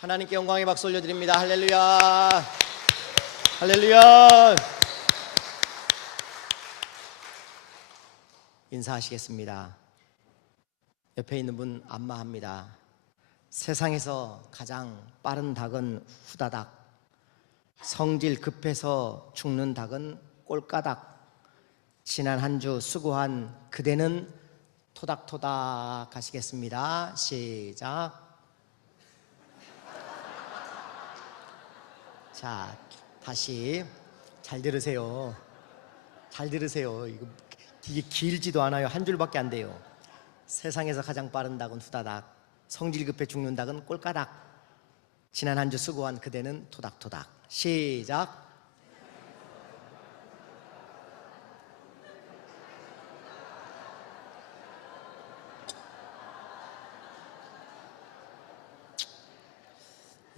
하나님께 영광의 박수 올려드립니다. 할렐루야. 할렐루야. 인사하시겠습니다. 옆에 있는 분 안마합니다. 세상에서 가장 빠른 닭은 후다닥. 성질 급해서 죽는 닭은 꼴까닥. 지난 한 주 수고한 그대는 토닥토닥 하시겠습니다. 시작. 자, 다시 잘 들으세요. 잘 들으세요. 이거 이게 길지도 않아요. 한 줄밖에 안 돼요. 세상에서 가장 빠른 닭은 후다닥, 성질 급해 죽는 닭은 꼴까닥. 지난 한 주 수고한 그대는 토닥토닥. 시작.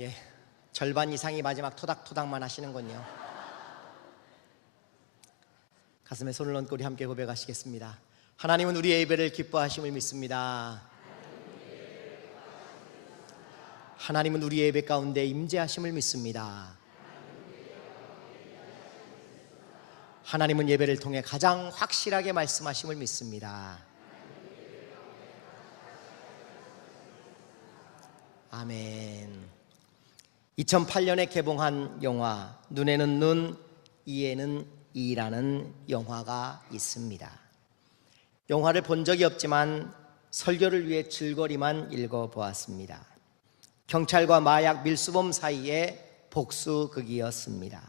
예, 절반 이상이 마지막 토닥토닥만 하시는군요. 가슴에 손을 얹고 우리 함께 고백하시겠습니다. 하나님은 우리의 예배를 기뻐하심을 믿습니다. 하나님은 우리의 예배 가운데 임재하심을 믿습니다. 하나님은 예배를 통해 가장 확실하게 말씀하심을 믿습니다. 아멘. 2008년에 개봉한 영화 눈에는 눈, 이에는 이라는 영화가 있습니다. 영화를 본 적이 없지만 설교를 위해 줄거리만 읽어 보았습니다. 경찰과 마약 밀수범 사이의 복수극이었습니다.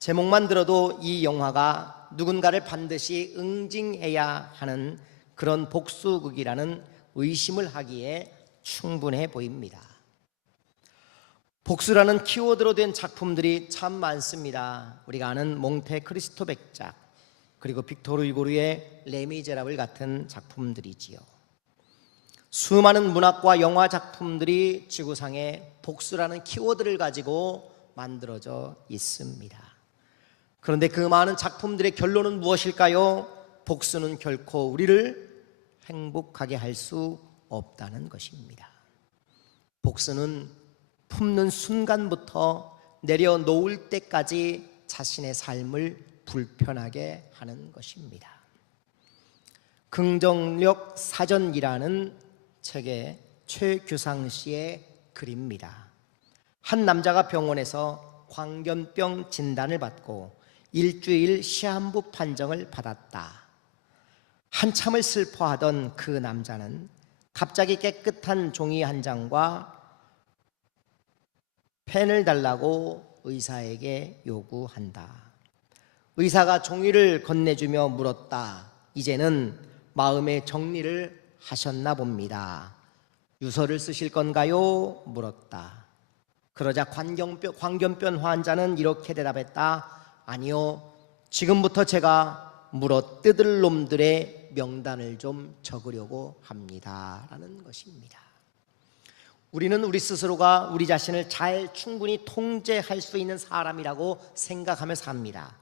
제목만 들어도 이 영화가 누군가를 반드시 응징해야 하는 그런 복수극이라는 의심을 하기에 충분해 보입니다. 복수라는 키워드로 된 작품들이 참 많습니다. 우리가 아는 몽테 크리스토 백작 그리고 빅토르 이고르의 레미제라블 같은 작품들이지요. 수많은 문학과 영화 작품들이 지구상에 복수라는 키워드를 가지고 만들어져 있습니다. 그런데 그 많은 작품들의 결론은 무엇일까요? 복수는 결코 우리를 행복하게 할 수 없다는 것입니다. 복수는 품는 순간부터 내려놓을 때까지 자신의 삶을 불편하게 하는 것입니다. 긍정력 사전이라는 책의 최규상 씨의 글입니다. 한 남자가 병원에서 광견병 진단을 받고 일주일 시한부 판정을 받았다. 한참을 슬퍼하던 그 남자는 갑자기 깨끗한 종이 한 장과 펜을 달라고 의사에게 요구한다. 의사가 종이를 건네주며 물었다. 이제는 마음의 정리를 하셨나 봅니다. 유서를 쓰실 건가요? 물었다. 그러자 광견병, 광견병 환자는 이렇게 대답했다. 아니요. 지금부터 제가 물어 뜯을 놈들의 명단을 좀 적으려고 합니다. 라는 것입니다. 우리는 우리 스스로가 우리 자신을 잘 충분히 통제할 수 있는 사람이라고 생각하며 삽니다.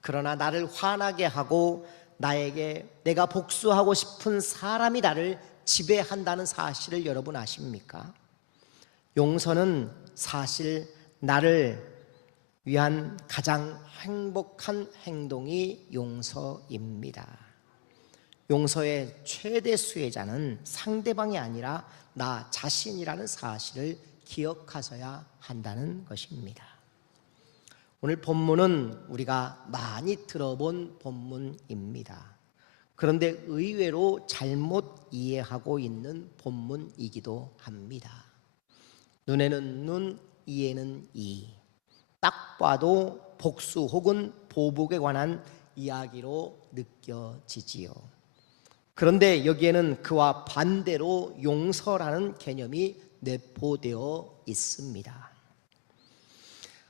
그러나 나를 화나게 하고 나에게 내가 복수하고 싶은 사람이 나를 지배한다는 사실을 여러분 아십니까? 용서는 사실 나를 위한 가장 행복한 행동이 용서입니다. 용서의 최대 수혜자는 상대방이 아니라 나 자신이라는 사실을 기억하셔야 한다는 것입니다. 오늘 본문은 우리가 많이 들어본 본문입니다. 그런데 의외로 잘못 이해하고 있는 본문이기도 합니다. 눈에는 눈, 이에는 이. 딱 봐도 복수 혹은 보복에 관한 이야기로 느껴지지요. 그런데 여기에는 그와 반대로 용서라는 개념이 내포되어 있습니다.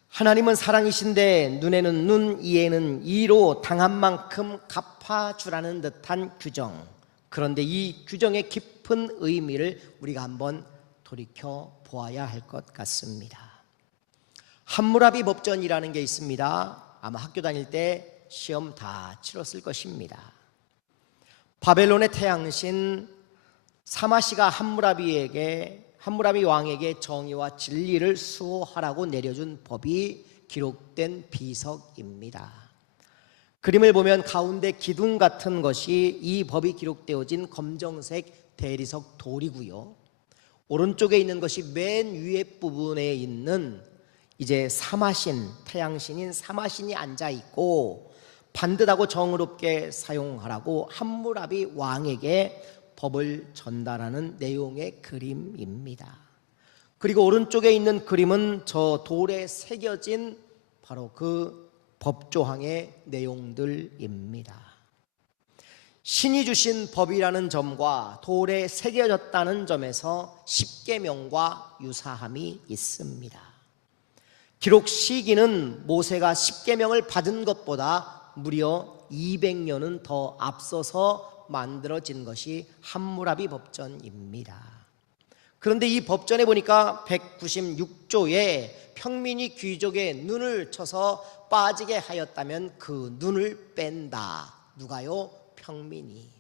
하나님은 사랑이신데 눈에는 눈, 이에는 이로 당한 만큼 갚아주라는 듯한 규정. 그런데 이 규정의 깊은 의미를 우리가 한번 돌이켜 보아야 할 것 같습니다. 함무라비 법전이라는 게 있습니다. 아마 학교 다닐 때 시험 다 치렀을 것입니다. 바벨론의 태양신 사마시가 함무라비에게 함무라비 왕에게 정의와 진리를 수호하라고 내려준 법이 기록된 비석입니다. 그림을 보면 가운데 기둥 같은 것이 이 법이 기록되어진 검정색 대리석 돌이고요. 오른쪽에 있는 것이 맨 위에 부분에 있는 이제 사마신 태양신인 사마신이 앉아 있고 반듯하고 정의롭게 사용하라고 함무라비 왕에게 법을 전달하는 내용의 그림입니다. 그리고 오른쪽에 있는 그림은 저 돌에 새겨진 바로 그 법조항의 내용들입니다. 신이 주신 법이라는 점과 돌에 새겨졌다는 점에서 십계명과 유사함이 있습니다. 기록 시기는 모세가 십계명을 받은 것보다 무려 200년은 더 앞서서 만들어진 것이 함무라비 법전입니다. 그런데 이 법전에 보니까 196조에 평민이 귀족의 눈을 쳐서 빠지게 하였다면 그 눈을 뺀다. 누가요? 평민이.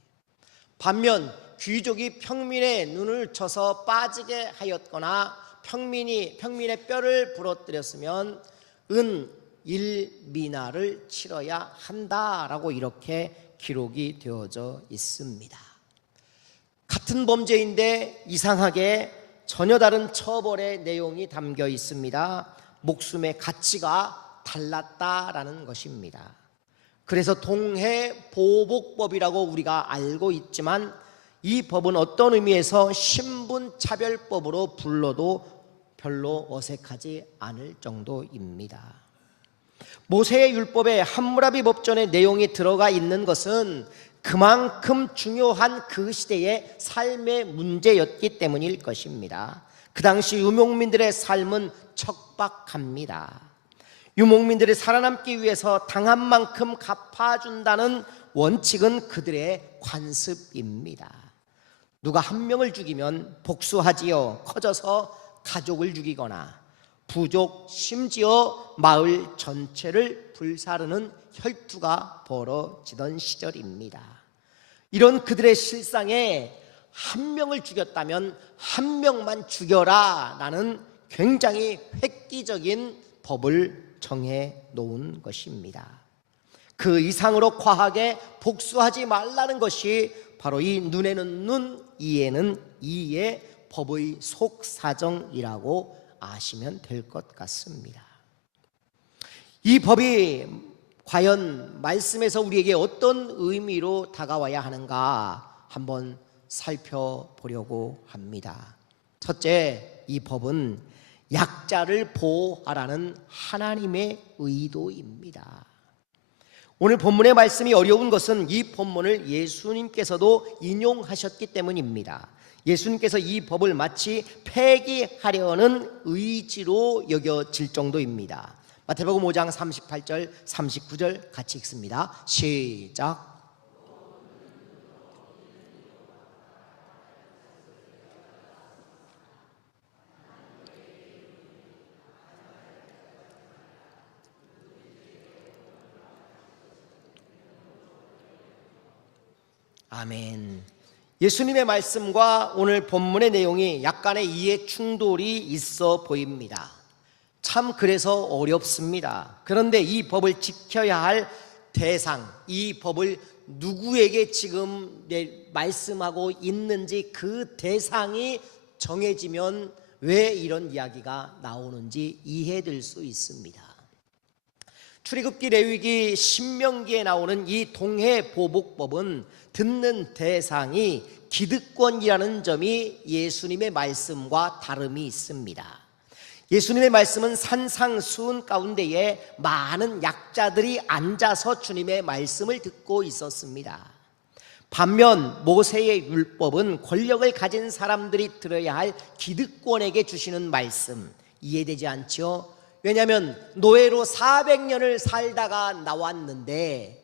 반면 귀족이 평민의 눈을 쳐서 빠지게 하였거나 평민이 평민의 뼈를 부러뜨렸으면 은 1미나를 치러야 한다라고 이렇게 기록이 되어져 있습니다. 같은 범죄인데 이상하게 전혀 다른 처벌의 내용이 담겨 있습니다. 목숨의 가치가 달랐다라는 것입니다. 그래서 동해 보복법이라고 우리가 알고 있지만 이 법은 어떤 의미에서 신분 차별법으로 불러도 별로 어색하지 않을 정도입니다. 모세의 율법에 함무라비 법전의 내용이 들어가 있는 것은 그만큼 중요한 그 시대의 삶의 문제였기 때문일 것입니다. 그 당시 유목민들의 삶은 척박합니다. 유목민들이 살아남기 위해서 당한 만큼 갚아준다는 원칙은 그들의 관습입니다. 누가 한 명을 죽이면 복수하지요. 커져서 가족을 죽이거나 부족 심지어 마을 전체를 불사르는 혈투가 벌어지던 시절입니다. 이런 그들의 실상에 한 명을 죽였다면 한 명만 죽여라 라는 굉장히 획기적인 법을 정해 놓은 것입니다. 그 이상으로 과하게 복수하지 말라는 것이 바로 이 눈에는 눈, 이에는 이의 법의 속사정이라고 아시면 될 것 같습니다. 이 법이 과연 말씀에서 우리에게 어떤 의미로 다가와야 하는가 한번 살펴보려고 합니다. 첫째, 이 법은 약자를 보호하라는 하나님의 의도입니다. 오늘 본문의 말씀이 어려운 것은 이 본문을 예수님께서도 인용하셨기 때문입니다. 예수님께서 이 법을 마치 폐기하려는 의지로 여겨질 정도입니다. 마태복음 5장 38절, 39절 같이 읽습니다. 시작. 아멘. 예수님의 말씀과 오늘 본문의 내용이 약간의 이해 충돌이 있어 보입니다. 참 그래서 어렵습니다. 그런데 이 법을 지켜야 할 대상, 이 법을 누구에게 지금 말씀하고 있는지 그 대상이 정해지면 왜 이런 이야기가 나오는지 이해될 수 있습니다. 출애굽기 레위기 신명기에 나오는 이 동해 보복법은 듣는 대상이 기득권이라는 점이 예수님의 말씀과 다름이 있습니다. 예수님의 말씀은 산상수훈 가운데에 많은 약자들이 앉아서 주님의 말씀을 듣고 있었습니다. 반면 모세의 율법은 권력을 가진 사람들이 들어야 할 기득권에게 주시는 말씀 이해되지 않죠? 왜냐하면 노예로 400년을 살다가 나왔는데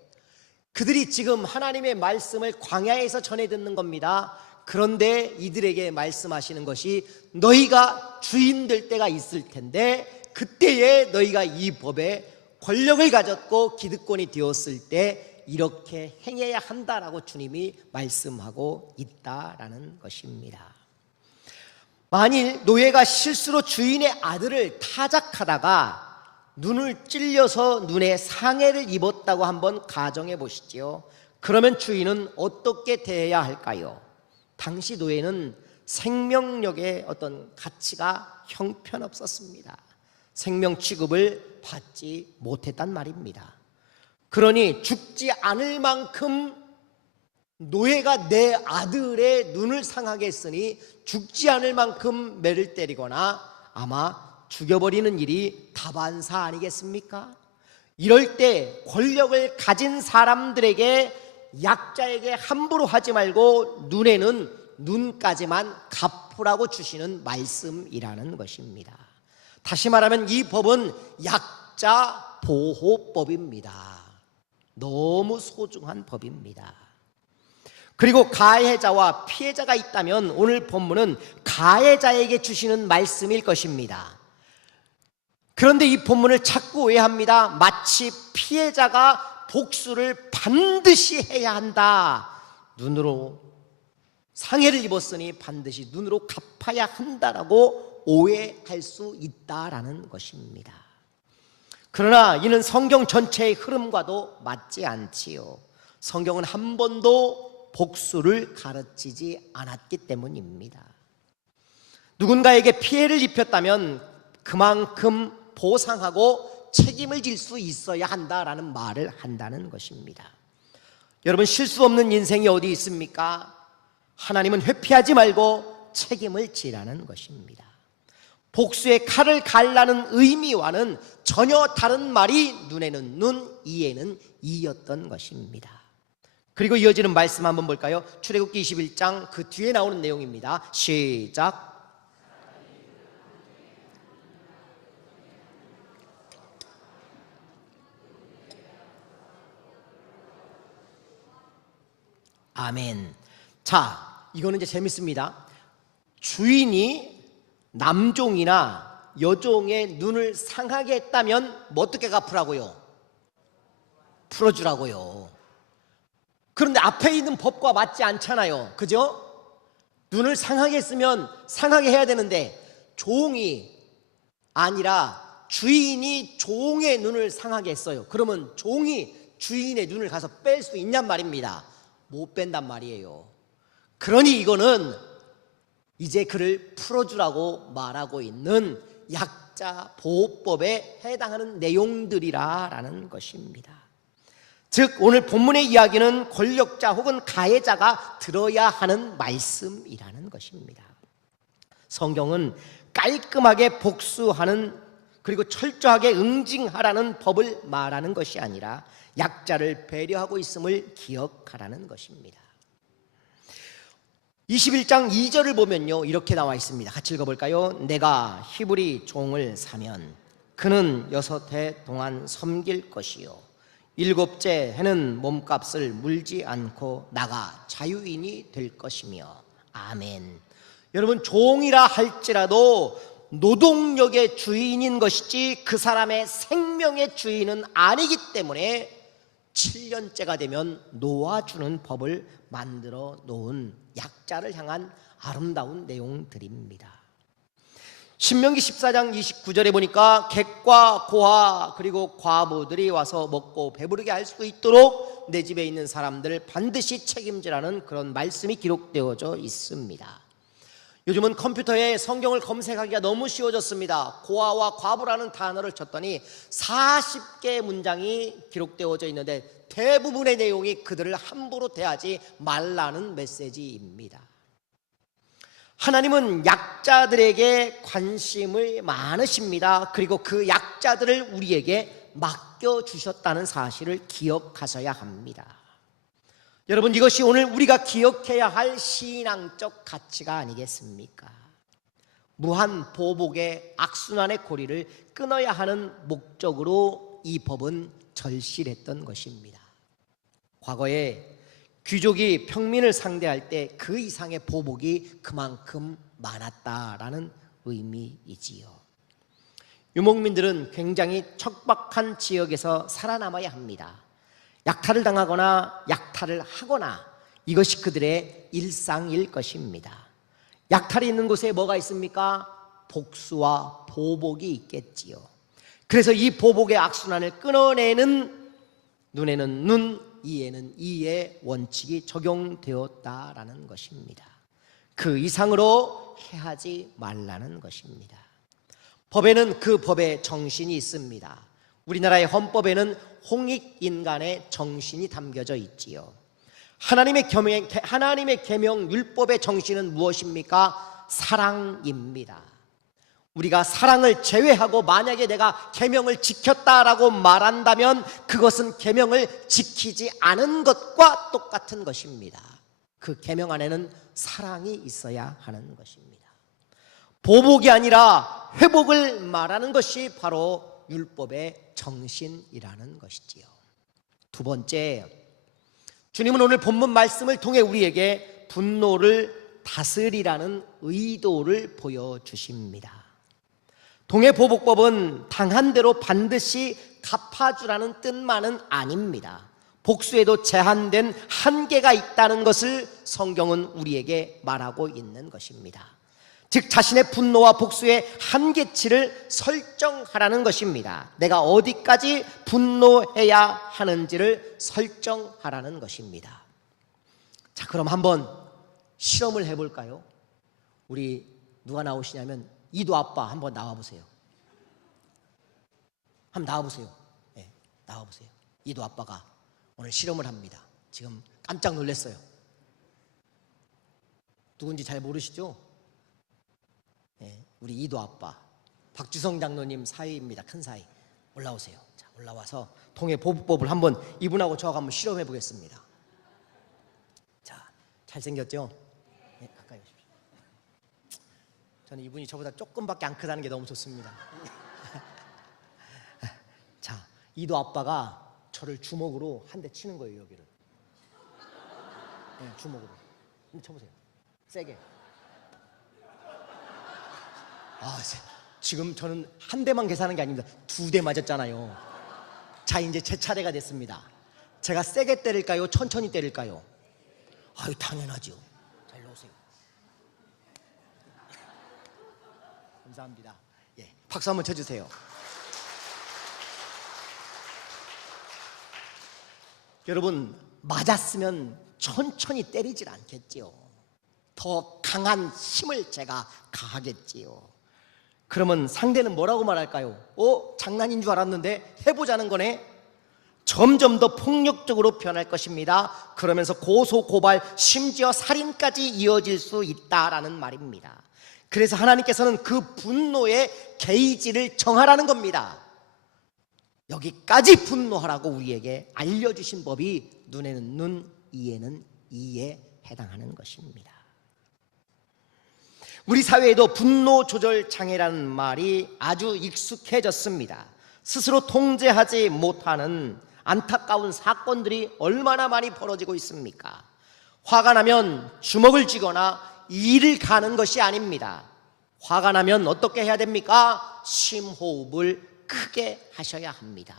그들이 지금 하나님의 말씀을 광야에서 전해 듣는 겁니다. 그런데 이들에게 말씀하시는 것이 너희가 주인 될 때가 있을 텐데 그때에 너희가 이 법에 권력을 가졌고 기득권이 되었을 때 이렇게 행해야 한다라고 주님이 말씀하고 있다라는 것입니다. 만일 노예가 실수로 주인의 아들을 타작하다가 눈을 찔려서 눈에 상해를 입었다고 한번 가정해 보시지요. 그러면 주인은 어떻게 대해야 할까요? 당시 노예는 생명력의 어떤 가치가 형편없었습니다. 생명 취급을 받지 못했단 말입니다. 그러니 죽지 않을 만큼 노예가 내 아들의 눈을 상하게 했으니 죽지 않을 만큼 매를 때리거나 아마 죽여버리는 일이 다반사 아니겠습니까? 이럴 때 권력을 가진 사람들에게 약자에게 함부로 하지 말고 눈에는 눈까지만 갚으라고 주시는 말씀이라는 것입니다. 다시 말하면 이 법은 약자 보호법입니다. 너무 소중한 법입니다. 그리고 가해자와 피해자가 있다면 오늘 본문은 가해자에게 주시는 말씀일 것입니다. 그런데 이 본문을 자꾸 오해합니다. 마치 피해자가 복수를 반드시 해야 한다. 눈으로 상해를 입었으니 반드시 눈으로 갚아야 한다라고 오해할 수 있다라는 것입니다. 그러나 이는 성경 전체의 흐름과도 맞지 않지요. 성경은 한 번도 복수를 가르치지 않았기 때문입니다. 누군가에게 피해를 입혔다면 그만큼 보상하고 책임을 질 수 있어야 한다라는 말을 한다는 것입니다. 여러분 실수 없는 인생이 어디 있습니까? 하나님은 회피하지 말고 책임을 지라는 것입니다. 복수의 칼을 갈라는 의미와는 전혀 다른 말이 눈에는 눈, 이에는 이였던 것입니다. 그리고 이어지는 말씀 한번 볼까요? 출애굽기 21장 그 뒤에 나오는 내용입니다. 시작. 아멘. 자, 이거는 이제 재밌습니다. 주인이 남종이나 여종의 눈을 상하게 했다면 뭐 어떻게 갚으라고요? 풀어주라고요. 그런데 앞에 있는 법과 맞지 않잖아요. 그죠? 눈을 상하게 했으면 상하게 해야 되는데 종이 아니라 주인이 종의 눈을 상하게 했어요. 그러면 종이 주인의 눈을 가서 뺄 수 있냔 말입니다. 못 뺀단 말이에요. 그러니 이거는 이제 그를 풀어주라고 말하고 있는 약자 보호법에 해당하는 내용들이라라는 것입니다. 즉 오늘 본문의 이야기는 권력자 혹은 가해자가 들어야 하는 말씀이라는 것입니다. 성경은 깔끔하게 복수하는 그리고 철저하게 응징하라는 법을 말하는 것이 아니라 약자를 배려하고 있음을 기억하라는 것입니다. 21장 2절을 보면요. 이렇게 나와 있습니다. 같이 읽어볼까요? 내가 히브리 종을 사면 그는 여섯 해 동안 섬길 것이요. 일곱째 해는 몸값을 물지 않고 나가 자유인이 될 것이며 아멘. 여러분 종이라 할지라도 노동력의 주인인 것이지 그 사람의 생명의 주인은 아니기 때문에 7년째가 되면 놓아주는 법을 만들어 놓은 약자를 향한 아름다운 내용들입니다. 신명기 14장 29절에 보니까 객과 고아 그리고 과부들이 와서 먹고 배부르게 할 수 있도록 내 집에 있는 사람들을 반드시 책임지라는 그런 말씀이 기록되어져 있습니다. 요즘은 컴퓨터에 성경을 검색하기가 너무 쉬워졌습니다. 고아와 과부라는 단어를 쳤더니 40개 문장이 기록되어져 있는데 대부분의 내용이 그들을 함부로 대하지 말라는 메시지입니다. 하나님은 약자들에게 관심을 많으십니다. 그리고 그 약자들을 우리에게 맡겨 주셨다는 사실을 기억하셔야 합니다. 여러분 이것이 오늘 우리가 기억해야 할 신앙적 가치가 아니겠습니까? 무한 보복의 악순환의 고리를 끊어야 하는 목적으로 이 법은 절실했던 것입니다. 과거에 귀족이 평민을 상대할 때 그 이상의 보복이 그만큼 많았다라는 의미이지요. 유목민들은 굉장히 척박한 지역에서 살아남아야 합니다. 약탈을 당하거나 약탈을 하거나 이것이 그들의 일상일 것입니다. 약탈이 있는 곳에 뭐가 있습니까? 복수와 보복이 있겠지요. 그래서 이 보복의 악순환을 끊어내는 눈에는 눈, 이에는 이의 원칙이 적용되었다라는 것입니다. 그 이상으로 해하지 말라는 것입니다. 법에는 그 법의 정신이 있습니다. 우리나라의 헌법에는 홍익 인간의 정신이 담겨져 있지요. 하나님의 계명, 하나님의 계명 율법의 정신은 무엇입니까? 사랑입니다. 우리가 사랑을 제외하고 만약에 내가 계명을 지켰다라고 말한다면 그것은 계명을 지키지 않은 것과 똑같은 것입니다. 그 계명 안에는 사랑이 있어야 하는 것입니다. 보복이 아니라 회복을 말하는 것이 바로 율법의 정신이라는 것이지요. 두 번째, 주님은 오늘 본문 말씀을 통해 우리에게 분노를 다스리라는 의도를 보여주십니다. 동해보복법은 당한 대로 반드시 갚아주라는 뜻만은 아닙니다. 복수에도 제한된 한계가 있다는 것을 성경은 우리에게 말하고 있는 것입니다. 즉 자신의 분노와 복수의 한계치를 설정하라는 것입니다. 내가 어디까지 분노해야 하는지를 설정하라는 것입니다. 자, 그럼 한번 실험을 해 볼까요? 우리 누가 나오시냐면 이도 아빠 한번 나와 보세요. 한번 나와 보세요. 네, 나와 보세요. 이도 아빠가 오늘 실험을 합니다. 지금 깜짝 놀랐어요. 누군지 잘 모르시죠? 네, 우리 이도 아빠 박주성 장로님 사위입니다. 큰 사위 올라오세요. 자, 올라와서 통해 보복법을 한번 이분하고 저하고 한번 실험해 보겠습니다. 자, 잘생겼죠? 네, 가까이 오십시오. 저는 이분이 저보다 조금밖에 안 크다는 게 너무 좋습니다. 자, 이도 아빠가 저를 주먹으로 한 대 치는 거예요 여기를. 네, 주먹으로. 한번 쳐보세요. 세게. 아, 세- 지금 저는 한 대만 계산하는 게 아닙니다. 두 대 맞았잖아요. 자, 이제 제 차례가 됐습니다. 제가 세게 때릴까요? 천천히 때릴까요? 아유, 당연하죠. 자, 일로 오세요. 감사합니다. 예, 박수 한번 쳐주세요. 여러분 맞았으면 천천히 때리질 않겠지요. 더 강한 힘을 제가 가하겠지요. 그러면 상대는 뭐라고 말할까요? 어? 장난인 줄 알았는데 해보자는 거네? 점점 더 폭력적으로 변할 것입니다. 그러면서 고소, 고발, 심지어 살인까지 이어질 수 있다라는 말입니다. 그래서 하나님께서는 그 분노의 게이지를 정하라는 겁니다. 여기까지 분노하라고 우리에게 알려주신 법이 눈에는 눈, 이에는 이에 해당하는 것입니다. 우리 사회에도 분노 조절 장애라는 말이 아주 익숙해졌습니다. 스스로 통제하지 못하는 안타까운 사건들이 얼마나 많이 벌어지고 있습니까? 화가 나면 주먹을 쥐거나 일을 가는 것이 아닙니다. 화가 나면 어떻게 해야 됩니까? 심호흡을 크게 하셔야 합니다.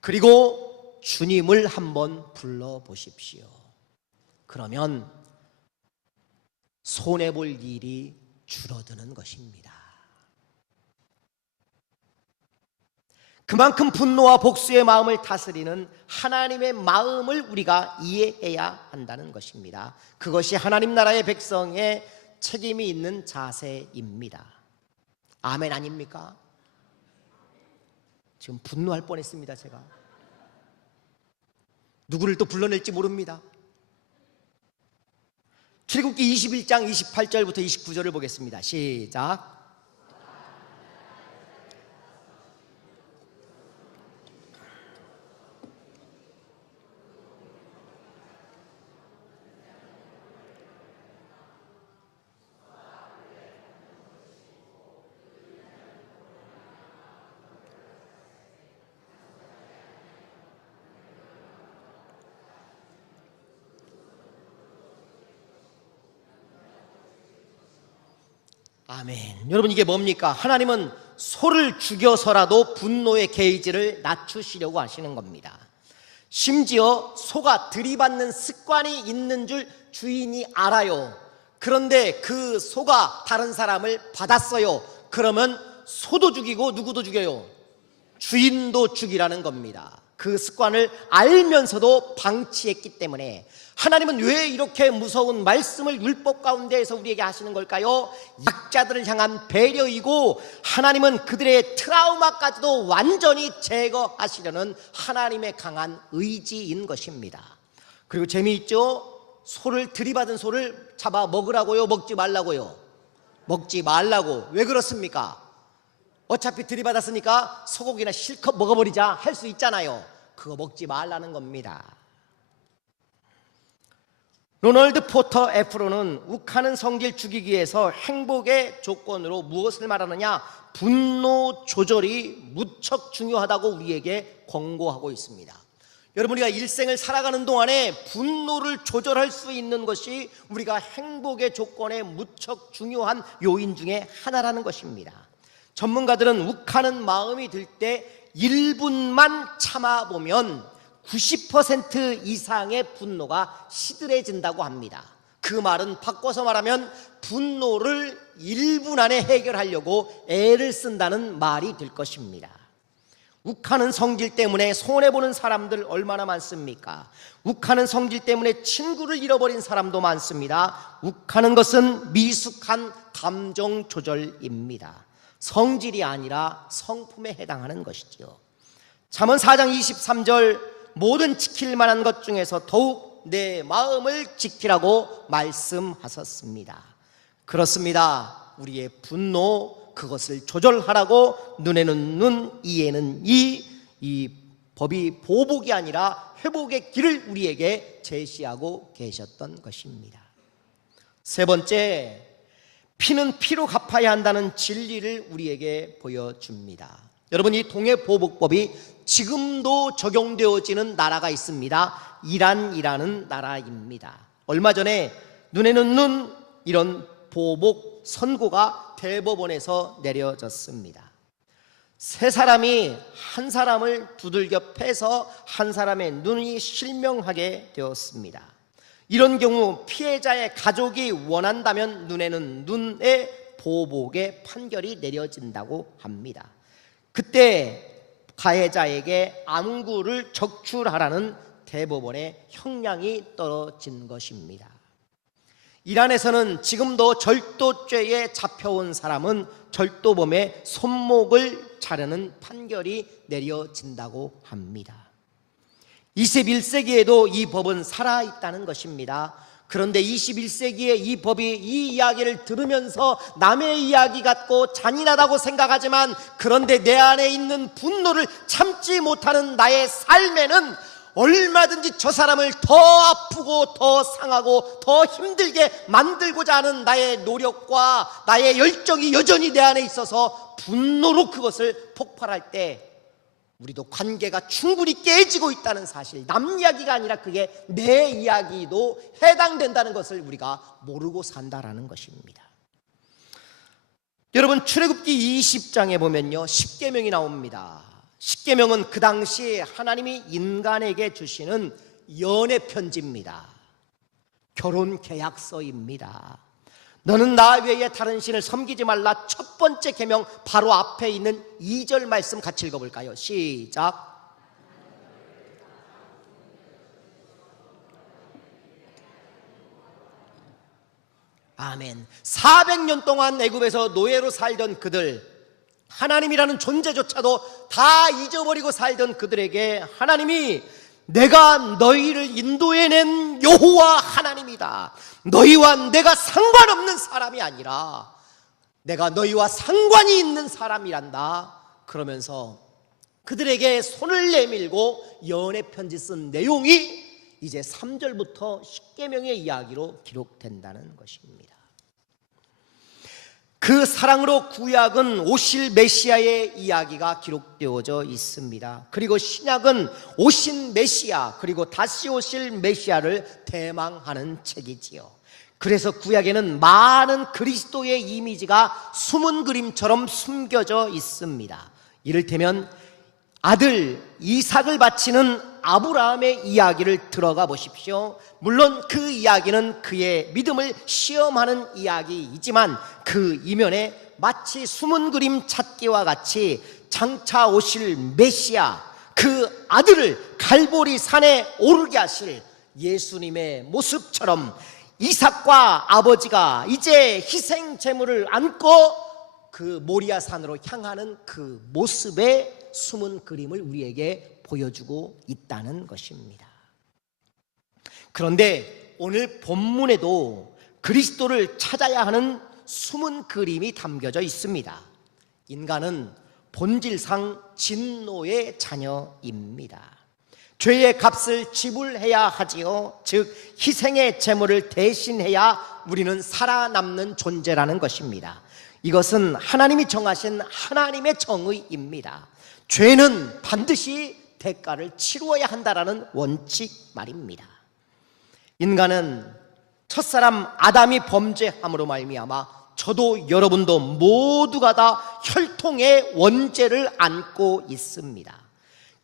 그리고 주님을 한번 불러 보십시오. 그러면 손해 볼 일이 줄어드는 것입니다. 그만큼 분노와 복수의 마음을 다스리는 하나님의 마음을 우리가 이해해야 한다는 것입니다. 그것이 하나님 나라의 백성의 책임이 있는 자세입니다. 아멘 아닙니까? 지금 분노할 뻔했습니다, 제가. 누구를 또 불러낼지 모릅니다. 출애굽기 21장 28절부터 29절을 보겠습니다. 시작. 아멘. 여러분 이게 뭡니까? 하나님은 소를 죽여서라도 분노의 게이지를 낮추시려고 하시는 겁니다. 심지어 소가 들이받는 습관이 있는 줄 주인이 알아요. 그런데 그 소가 다른 사람을 받았어요. 그러면 소도 죽이고 누구도 죽여요? 주인도 죽이라는 겁니다. 그 습관을 알면서도 방치했기 때문에 하나님은 왜 이렇게 무서운 말씀을 율법 가운데에서 우리에게 하시는 걸까요? 약자들을 향한 배려이고 하나님은 그들의 트라우마까지도 완전히 제거하시려는 하나님의 강한 의지인 것입니다. 그리고 재미있죠? 소를 들이받은 소를 잡아 먹으라고요? 먹지 말라고요? 먹지 말라고. 왜 그렇습니까? 어차피 들이받았으니까 소고기나 실컷 먹어버리자 할 수 있잖아요. 그거 먹지 말라는 겁니다. 로널드 포터 F로는 욱하는 성질 죽이기 위해서 행복의 조건으로 무엇을 말하느냐? 분노 조절이 무척 중요하다고 우리에게 권고하고 있습니다. 여러분 우리가 일생을 살아가는 동안에 분노를 조절할 수 있는 것이 우리가 행복의 조건에 무척 중요한 요인 중에 하나라는 것입니다. 전문가들은 욱하는 마음이 들 때 1분만 참아보면 90% 이상의 분노가 시들해진다고 합니다. 그 말은 바꿔서 말하면 분노를 1분 안에 해결하려고 애를 쓴다는 말이 될 것입니다. 욱하는 성질 때문에 손해보는 사람들 얼마나 많습니까? 욱하는 성질 때문에 친구를 잃어버린 사람도 많습니다. 욱하는 것은 미숙한 감정 조절입니다. 성질이 아니라 성품에 해당하는 것이지요. 잠언 4장 23절 모든 지킬 만한 것 중에서 더욱 내 마음을 지키라고 말씀하셨습니다. 그렇습니다. 우리의 분노 그것을 조절하라고 눈에는 눈, 이에는 이, 이 법이 보복이 아니라 회복의 길을 우리에게 제시하고 계셨던 것입니다. 세 번째, 피는 피로 갚아야 한다는 진리를 우리에게 보여줍니다. 여러분, 이 동해보복법이 지금도 적용되어지는 나라가 있습니다. 이란이라는 나라입니다. 얼마 전에 눈에는 눈 이런 보복 선고가 대법원에서 내려졌습니다. 세 사람이 한 사람을 두들겨 패서 한 사람의 눈이 실명하게 되었습니다. 이런 경우 피해자의 가족이 원한다면 눈에는 눈의 보복의 판결이 내려진다고 합니다. 그때 가해자에게 암구를 적출하라는 대법원의 형량이 떨어진 것입니다. 이란에서는 지금도 절도죄에 잡혀온 사람은 절도범의 손목을 자르는 판결이 내려진다고 합니다. 21세기에도 이 법은 살아있다는 것입니다. 그런데 21세기에 이 법이 이 이야기를 들으면서 남의 이야기 같고 잔인하다고 생각하지만 그런데 내 안에 있는 분노를 참지 못하는 나의 삶에는 얼마든지 저 사람을 더 아프고 더 상하고 더 힘들게 만들고자 하는 나의 노력과 나의 열정이 여전히 내 안에 있어서 분노로 그것을 폭발할 때 우리도 관계가 충분히 깨지고 있다는 사실 남 이야기가 아니라 그게 내 이야기도 해당된다는 것을 우리가 모르고 산다라는 것입니다. 여러분 출애굽기 20장에 보면요 10계명이 나옵니다. 10계명은 그 당시 하나님이 인간에게 주시는 연애 편지입니다. 결혼 계약서입니다 너는 나 외에 다른 신을 섬기지 말라. 첫 번째 계명 바로 앞에 있는 2절 말씀 같이 읽어 볼까요? 시작. 아멘. 400년 동안 애굽에서 노예로 살던 그들 하나님이라는 존재조차도 다 잊어버리고 살던 그들에게 하나님이 내가 너희를 인도해낸 여호와 하나님이다. 너희와 내가 상관없는 사람이 아니라 내가 너희와 상관이 있는 사람이란다. 그러면서 그들에게 손을 내밀고 연애 편지 쓴 내용이 이제 3절부터 10계명의 이야기로 기록된다는 것입니다. 그 사랑으로 구약은 오실 메시아의 이야기가 기록되어져 있습니다. 그리고 신약은 오신 메시아 그리고 다시 오실 메시아를 대망하는 책이지요. 그래서 구약에는 많은 그리스도의 이미지가 숨은 그림처럼 숨겨져 있습니다. 이를테면 아들 이삭을 바치는 아브라함의 이야기를 들어가 보십시오. 물론 그 이야기는 그의 믿음을 시험하는 이야기이지만 그 이면에 마치 숨은 그림 찾기와 같이 장차 오실 메시아 그 아들을 갈보리 산에 오르게 하실 예수님의 모습처럼 이삭과 아버지가 이제 희생 제물을 안고 그 모리아 산으로 향하는 그 모습의 숨은 그림을 우리에게 보여주고 있다는 것입니다. 그런데 오늘 본문에도 그리스도를 찾아야 하는 숨은 그림이 담겨져 있습니다. 인간은 본질상 진노의 자녀입니다. 죄의 값을 지불해야 하지요. 즉 희생의 제물을 대신해야 우리는 살아남는 존재라는 것입니다. 이것은 하나님이 정하신 하나님의 정의입니다. 죄는 반드시 대가를 치루어야 한다라는 원칙 말입니다. 인간은 첫사람 아담이 범죄함으로 말미암아 저도 여러분도 모두가 다 혈통의 원죄를 안고 있습니다.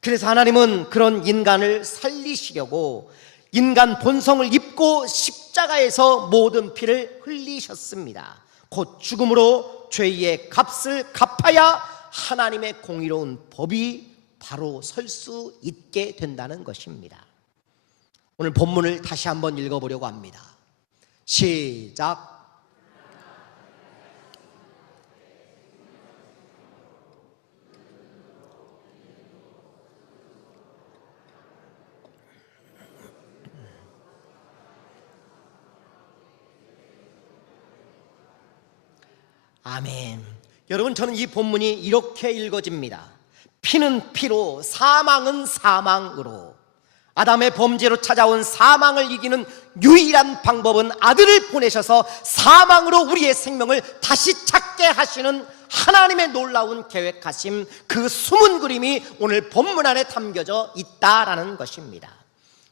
그래서 하나님은 그런 인간을 살리시려고 인간 본성을 입고 십자가에서 모든 피를 흘리셨습니다. 곧 죽음으로 죄의 값을 갚아야 하나님의 공의로운 법이 바로 설 수 있게 된다는 것입니다. 오늘 본문을 다시 한번 읽어보려고 합니다. 시작. 아멘. 여러분 저는 이 본문이 이렇게 읽어집니다. 피는 피로 사망은 사망으로 아담의 범죄로 찾아온 사망을 이기는 유일한 방법은 아들을 보내셔서 사망으로 우리의 생명을 다시 찾게 하시는 하나님의 놀라운 계획하심 그 숨은 그림이 오늘 본문 안에 담겨져 있다라는 것입니다.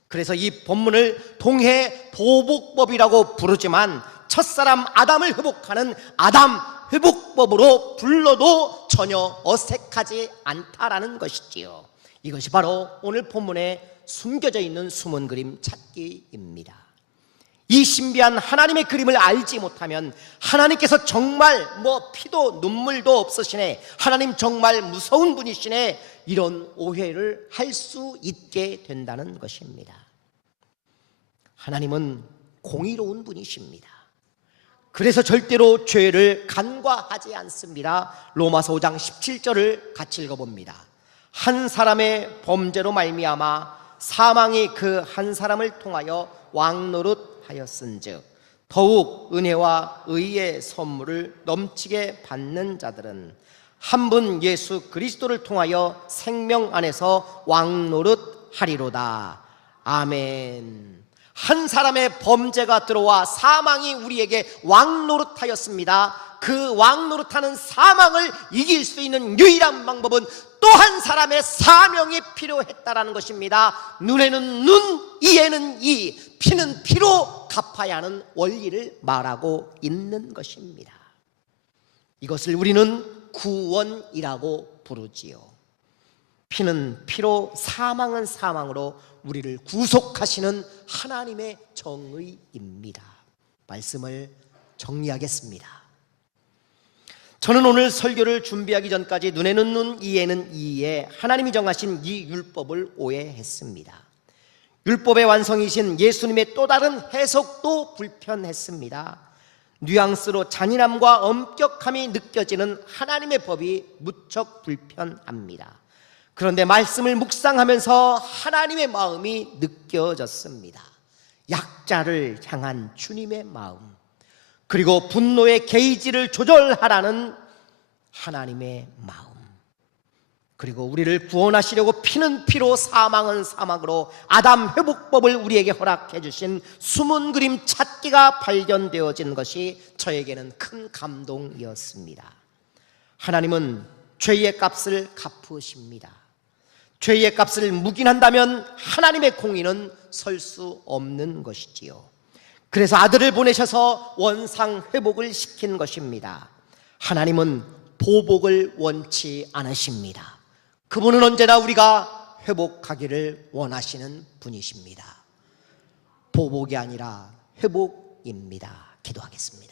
그래서 이 본문을 동해 보복법이라고 부르지만 첫사람 아담을 회복하는 아담 회복법으로 불러도 전혀 어색하지 않다라는 것이지요. 이것이 바로 오늘 본문에 숨겨져 있는 숨은 그림 찾기입니다. 이 신비한 하나님의 그림을 알지 못하면 하나님께서 정말 뭐 피도 눈물도 없으시네 하나님 정말 무서운 분이시네 이런 오해를 할 수 있게 된다는 것입니다. 하나님은 공의로운 분이십니다. 그래서 절대로 죄를 간과하지 않습니다. 로마서 5장 17절을 같이 읽어봅니다. 한 사람의 범죄로 말미암아 사망이 그 한 사람을 통하여 왕노릇하였은즉 더욱 은혜와 의의 선물을 넘치게 받는 자들은 한 분 예수 그리스도를 통하여 생명 안에서 왕노릇 하리로다. 아멘. 한 사람의 범죄가 들어와 사망이 우리에게 왕노릇하였습니다. 그 왕노릇하는 사망을 이길 수 있는 유일한 방법은 또 한 사람의 사명이 필요했다라는 것입니다. 눈에는 눈, 이에는 이, 피는 피로 갚아야 하는 원리를 말하고 있는 것입니다. 이것을 우리는 구원이라고 부르지요. 피는 피로, 사망은 사망으로 우리를 구속하시는 하나님의 정의입니다. 말씀을 정리하겠습니다. 저는 오늘 설교를 준비하기 전까지 눈에는 눈, 이에는 이에 하나님이 정하신 이 율법을 오해했습니다. 율법의 완성이신 예수님의 또 다른 해석도 불편했습니다. 뉘앙스로 잔인함과 엄격함이 느껴지는 하나님의 법이 무척 불편합니다. 그런데 말씀을 묵상하면서 하나님의 마음이 느껴졌습니다. 약자를 향한 주님의 마음. 그리고 분노의 게이지를 조절하라는 하나님의 마음. 그리고 우리를 구원하시려고 피는 피로 사망은 사망으로 아담 회복법을 우리에게 허락해 주신 숨은 그림 찾기가 발견되어진 것이 저에게는 큰 감동이었습니다. 하나님은 죄의 값을 갚으십니다. 죄의 값을 묵인한다면 하나님의 공의는 설 수 없는 것이지요. 그래서 아들을 보내셔서 원상 회복을 시킨 것입니다. 하나님은 보복을 원치 않으십니다. 그분은 언제나 우리가 회복하기를 원하시는 분이십니다. 보복이 아니라 회복입니다. 기도하겠습니다.